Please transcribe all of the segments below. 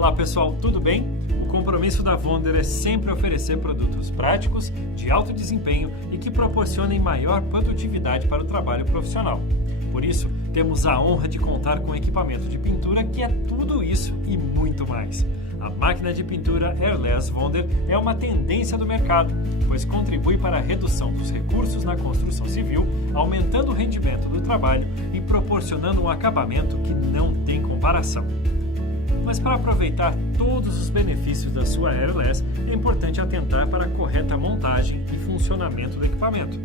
Olá pessoal, tudo bem? O compromisso da Wonder é sempre oferecer produtos práticos, de alto desempenho e que proporcionem maior produtividade para o trabalho profissional. Por isso, temos a honra de contar com equipamento de pintura que é tudo isso e muito mais. A máquina de pintura Airless Wonder é uma tendência do mercado, pois contribui para a redução dos recursos na construção civil, aumentando o rendimento do trabalho e proporcionando um acabamento que não tem comparação. Mas para aproveitar todos os benefícios da sua Airless, é importante atentar para a correta montagem e funcionamento do equipamento.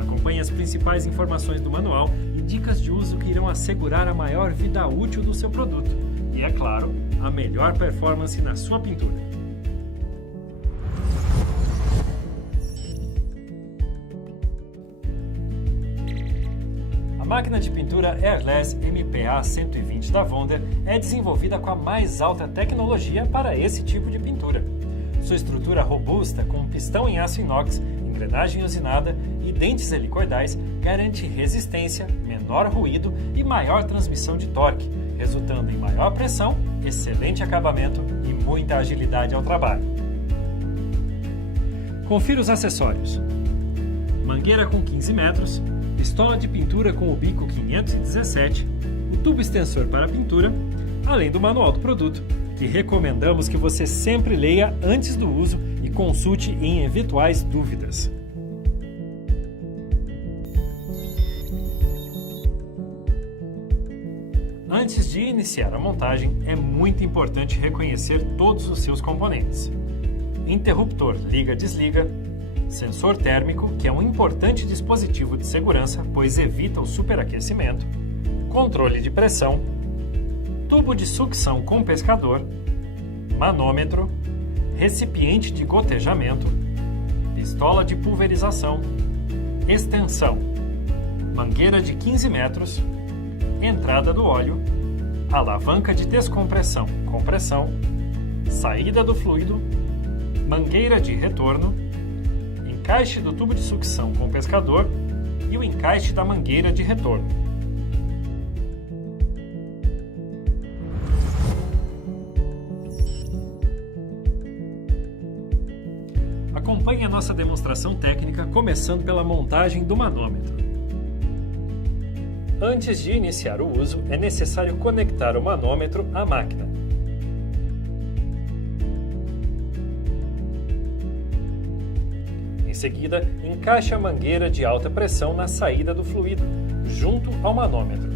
Acompanhe as principais informações do manual e dicas de uso que irão assegurar a maior vida útil do seu produto e, é claro, a melhor performance na sua pintura. A máquina de pintura Airless MPA 120 da Wonder é desenvolvida com a mais alta tecnologia para esse tipo de pintura. Sua estrutura robusta, com pistão em aço inox, engrenagem usinada e dentes helicoidais, garante resistência, menor ruído e maior transmissão de torque, resultando em maior pressão, excelente acabamento e muita agilidade ao trabalho. Confira os acessórios: mangueira com 15 metros, pistola de pintura com o bico 517, o tubo extensor para pintura, além do manual do produto, que recomendamos que você sempre leia antes do uso e consulte em eventuais dúvidas. Antes de iniciar a montagem, é muito importante reconhecer todos os seus componentes: interruptor liga-desliga, sensor térmico, que é um importante dispositivo de segurança, pois evita o superaquecimento, controle de pressão, tubo de sucção com pescador, manômetro, recipiente de gotejamento, pistola de pulverização, extensão, mangueira de 15 metros, entrada do óleo, alavanca de descompressão, compressão, saída do fluido, mangueira de retorno, encaixe do tubo de sucção com pescador e o encaixe da mangueira de retorno. Acompanhe a nossa demonstração técnica começando pela montagem do manômetro. Antes de iniciar o uso, é necessário conectar o manômetro à máquina. Em seguida, encaixe a mangueira de alta pressão na saída do fluido, junto ao manômetro.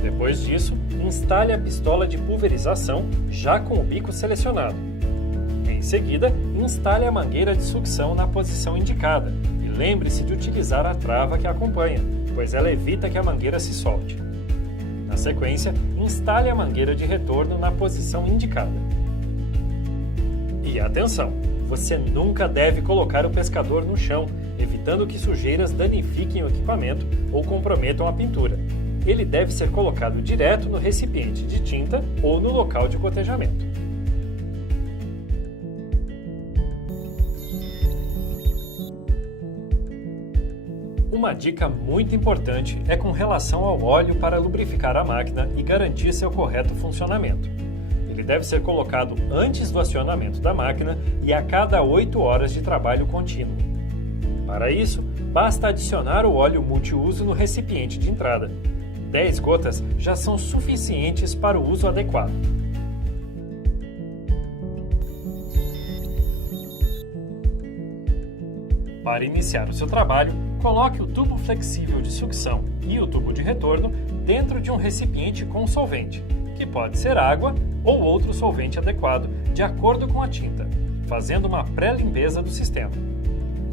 Depois disso, instale a pistola de pulverização, já com o bico selecionado. Em seguida, instale a mangueira de sucção na posição indicada e lembre-se de utilizar a trava que a acompanha, pois ela evita que a mangueira se solte. Na sequência, instale a mangueira de retorno na posição indicada. E atenção! Você nunca deve colocar o pescador no chão, evitando que sujeiras danifiquem o equipamento ou comprometam a pintura. Ele deve ser colocado direto no recipiente de tinta ou no local de gotejamento. Uma dica muito importante é com relação ao óleo para lubrificar a máquina e garantir seu correto funcionamento. Ele deve ser colocado antes do acionamento da máquina e a cada 8 horas de trabalho contínuo. Para isso, basta adicionar o óleo multiuso no recipiente de entrada. 10 gotas já são suficientes para o uso adequado. Para iniciar o seu trabalho, coloque o tubo flexível de sucção e o tubo de retorno dentro de um recipiente com solvente, que pode ser água ou outro solvente adequado, de acordo com a tinta, fazendo uma pré-limpeza do sistema.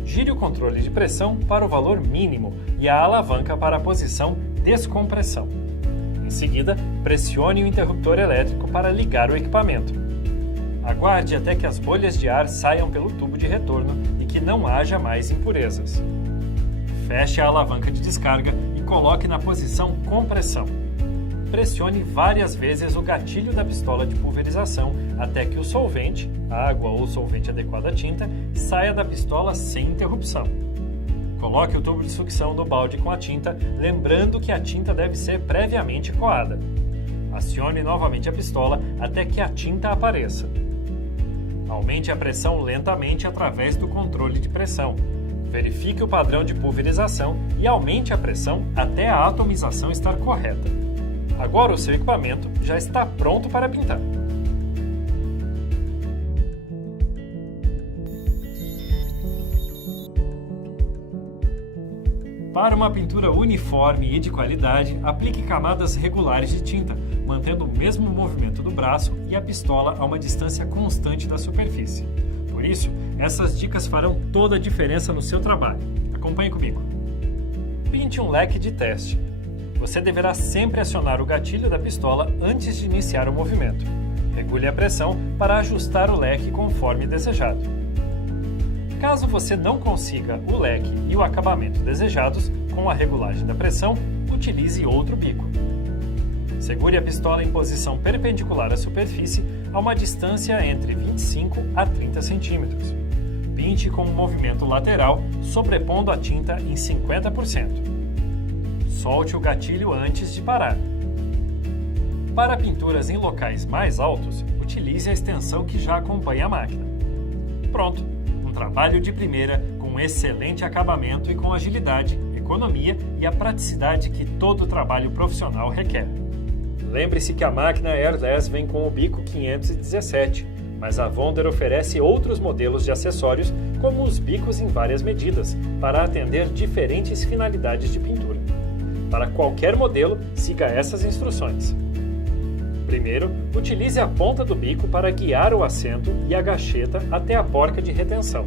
Gire o controle de pressão para o valor mínimo e a alavanca para a posição descompressão. Em seguida, pressione o interruptor elétrico para ligar o equipamento. Aguarde até que as bolhas de ar saiam pelo tubo de retorno e que não haja mais impurezas. Feche a alavanca de descarga e coloque na posição compressão. Pressione várias vezes o gatilho da pistola de pulverização até que o solvente, água ou solvente adequado à tinta, saia da pistola sem interrupção. Coloque o tubo de sucção no balde com a tinta, lembrando que a tinta deve ser previamente coada. Acione novamente a pistola até que a tinta apareça. Aumente a pressão lentamente através do controle de pressão. Verifique o padrão de pulverização e aumente a pressão até a atomização estar correta. Agora o seu equipamento já está pronto para pintar. Para uma pintura uniforme e de qualidade, aplique camadas regulares de tinta, mantendo o mesmo movimento do braço e a pistola a uma distância constante da superfície. Por isso, essas dicas farão toda a diferença no seu trabalho. Acompanhe comigo. Pinte um leque de teste. Você deverá sempre acionar o gatilho da pistola antes de iniciar o movimento. Regule a pressão para ajustar o leque conforme desejado. Caso você não consiga o leque e o acabamento desejados, com a regulagem da pressão, utilize outro bico. Segure a pistola em posição perpendicular à superfície a uma distância entre 25 a 30 centímetros. Pinte com um movimento lateral, sobrepondo a tinta em 50%. Solte o gatilho antes de parar. Para pinturas em locais mais altos, utilize a extensão que já acompanha a máquina. Pronto! Um trabalho de primeira, com excelente acabamento e com agilidade, economia e a praticidade que todo trabalho profissional requer. Lembre-se que a máquina Air 10 vem com o bico 517, mas a Wonder oferece outros modelos de acessórios, como os bicos em várias medidas, para atender diferentes finalidades de pintura. Para qualquer modelo, siga essas instruções. Primeiro, utilize a ponta do bico para guiar o assento e a gacheta até a porca de retenção.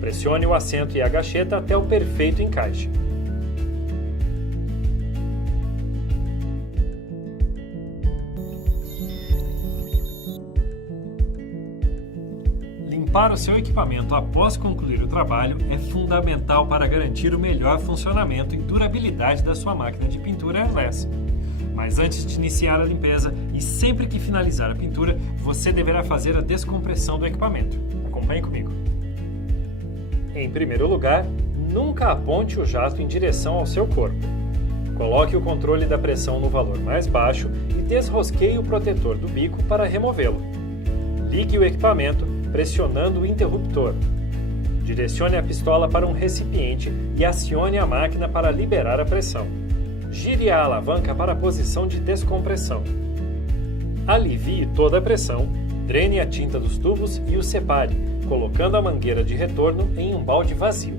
Pressione o assento e a gacheta até o perfeito encaixe. Limpar o seu equipamento após concluir o trabalho é fundamental para garantir o melhor funcionamento e durabilidade da sua máquina de pintura airless. Mas antes de iniciar a limpeza e sempre que finalizar a pintura, você deverá fazer a descompressão do equipamento. Acompanhe comigo. Em primeiro lugar, nunca aponte o jato em direção ao seu corpo. Coloque o controle da pressão no valor mais baixo e desrosqueie o protetor do bico para removê-lo. Ligue o equipamento pressionando o interruptor. Direcione a pistola para um recipiente e acione a máquina para liberar a pressão. Gire a alavanca para a posição de descompressão. Alivie toda a pressão, drene a tinta dos tubos e os separe, colocando a mangueira de retorno em um balde vazio.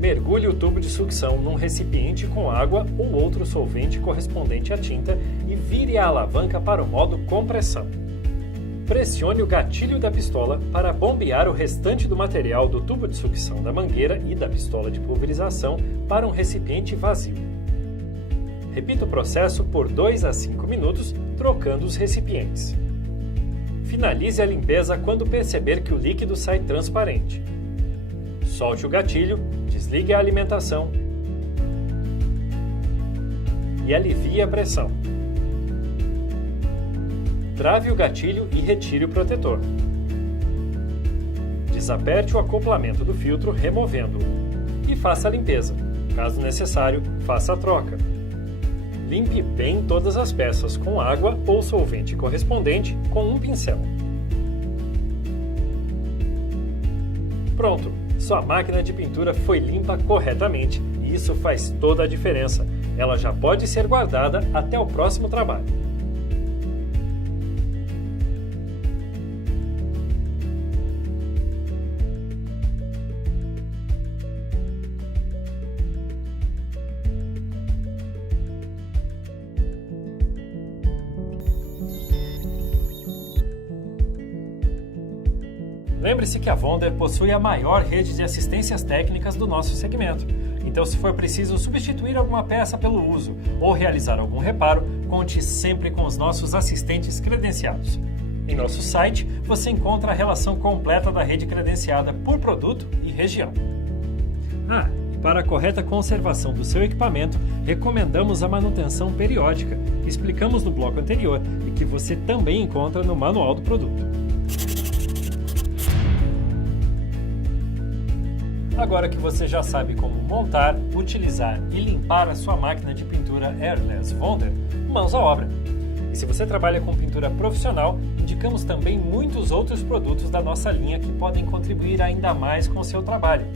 Mergulhe o tubo de sucção num recipiente com água ou outro solvente correspondente à tinta e vire a alavanca para o modo compressão. Pressione o gatilho da pistola para bombear o restante do material do tubo de sucção da mangueira e da pistola de pulverização para um recipiente vazio. Repita o processo por 2 a 5 minutos, trocando os recipientes. Finalize a limpeza quando perceber que o líquido sai transparente. Solte o gatilho, desligue a alimentação e alivie a pressão. Trave o gatilho e retire o protetor. Desaperte o acoplamento do filtro removendo-o e faça a limpeza. Caso necessário, faça a troca. Limpe bem todas as peças com água ou solvente correspondente com um pincel. Pronto! Sua máquina de pintura foi limpa corretamente e isso faz toda a diferença. Ela já pode ser guardada até o próximo trabalho. Lembre-se que a Wonder possui a maior rede de assistências técnicas do nosso segmento. Então, se for preciso substituir alguma peça pelo uso ou realizar algum reparo, conte sempre com os nossos assistentes credenciados. Em nosso site, você encontra a relação completa da rede credenciada por produto e região. E para a correta conservação do seu equipamento, recomendamos a manutenção periódica, que explicamos no bloco anterior e que você também encontra no manual do produto. Agora que você já sabe como montar, utilizar e limpar a sua máquina de pintura Airless Wonder, mãos à obra! E se você trabalha com pintura profissional, indicamos também muitos outros produtos da nossa linha que podem contribuir ainda mais com o seu trabalho,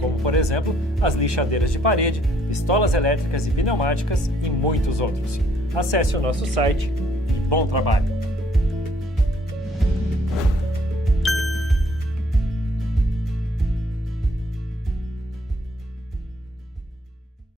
como por exemplo as lixadeiras de parede, pistolas elétricas e pneumáticas e muitos outros. Acesse o nosso site e bom trabalho!